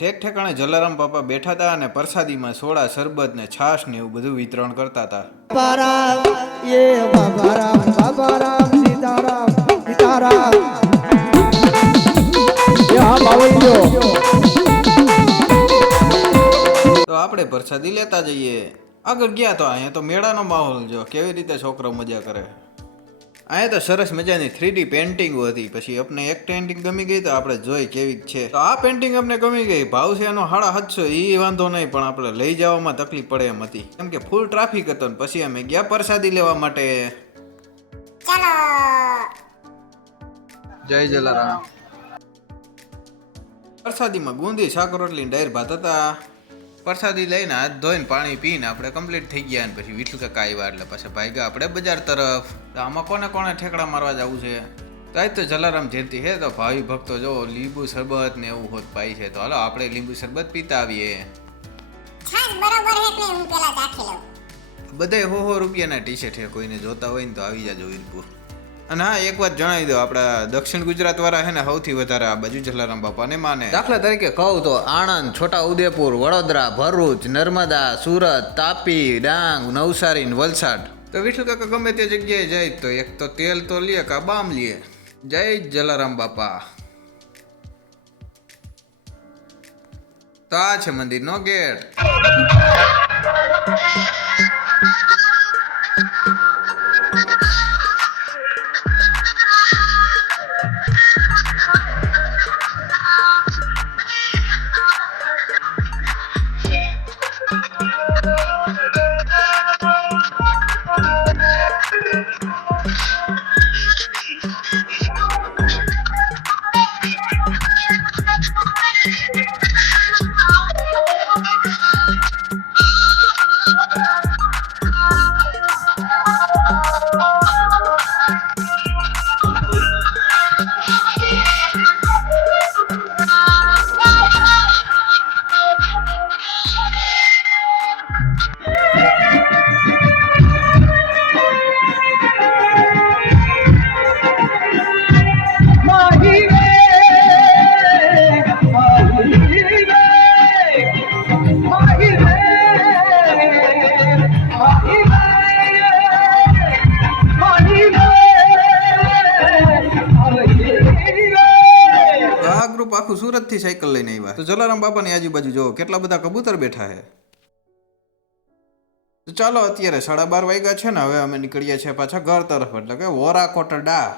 ઠેક ઠેકાણે જલારામ બાપા બેઠા હતા અને પ્રસાદીમાં સોડા શરબત ને છાશ ને એવું બધું વિતરણ કરતા હતા. તો આપણે પ્રસાદી લેતા જઈએ. આગળ ગયા તો અહીંયા તો મેળાનો માહોલ જો કેવી રીતે છોકરો મજા કરે. અહીંયા તો સરસ મજાની 3D પેન્ટિંગો હતી. પછી આપણે એક પેન્ટિંગ ગમી ગઈ તો આપણે જોઈ કેવી છે. તો આ પેન્ટિંગ અમને ગમી ગઈ. ભાવ છે એનો 750. એ વાંધો નહીં, પણ આપણે લઈ જવામાં તકલીફ પડે એમ હતી કેમ કે ફૂલ ટ્રાફિક હતો. ને પછી અમે ગયા પ્રસાદી લેવા માટે. જય જલારામ. પ્રસાદીમાં ગુંદી, શાક રોટલી, ડાયર ભાત હતા. પ્રસાદી લઈને હાથ ધોઈને પાણી પીને આપણે કમ્પ્લીટ થઈ ગયા. અને પછી વિઠ્ઠલ કાકા આવ્યા એટલે પછી ભાગ્યા આપણે બજાર તરફ. તો આમાં કોને કોને ઠેકડા મારવા જવું છે? તો આજ તો જલારામ જયંતિ છે તો ભાવિ ભક્તો જો લીંબુ શરબત ને એવું હોત પાઈ છે. તો હાલો આપણે લીંબુ શરબત પીતા આવીએ. બધાય હો રૂપિયાના ટી શર્ટ છે. કોઈને જોતા હોય ને તો આવી જાજો વીરપુર. અને હા, એક વાત જણાવી દો, આપણા દક્ષિણ ગુજરાત વાળા છે ને સૌથી વધારે આ બાજુ જલારામ બાપાને માને. દાખલા તરીકે કહું તો આણંદ, છોટા ઉદેપુર, વડોદરા, ભરૂચ, નર્મદા, સુરત, તાપી, ડાંગ, નવસારી, વલસાડ. તો વિઠ્ઠલ કાકા ગમે તે જગ્યાએ જાય તો એક તો તેલ તો લે કા બામ લે. જય જલારામ બાપા. તો આ છે મંદિરનો ગેટ. આખું સુરત થી સાયકલ લઈને આવ્યા. તો જલારામ બાપાની આજુબાજુ જો કેટલા બધા કબૂતર બેઠા છે. તો ચાલો અત્યારે 12:30 વાગ્યા છે ને હવે અમે નીકળીએ છીએ પાછા ઘર તરફ, એટલે કે વોરા કોટડા.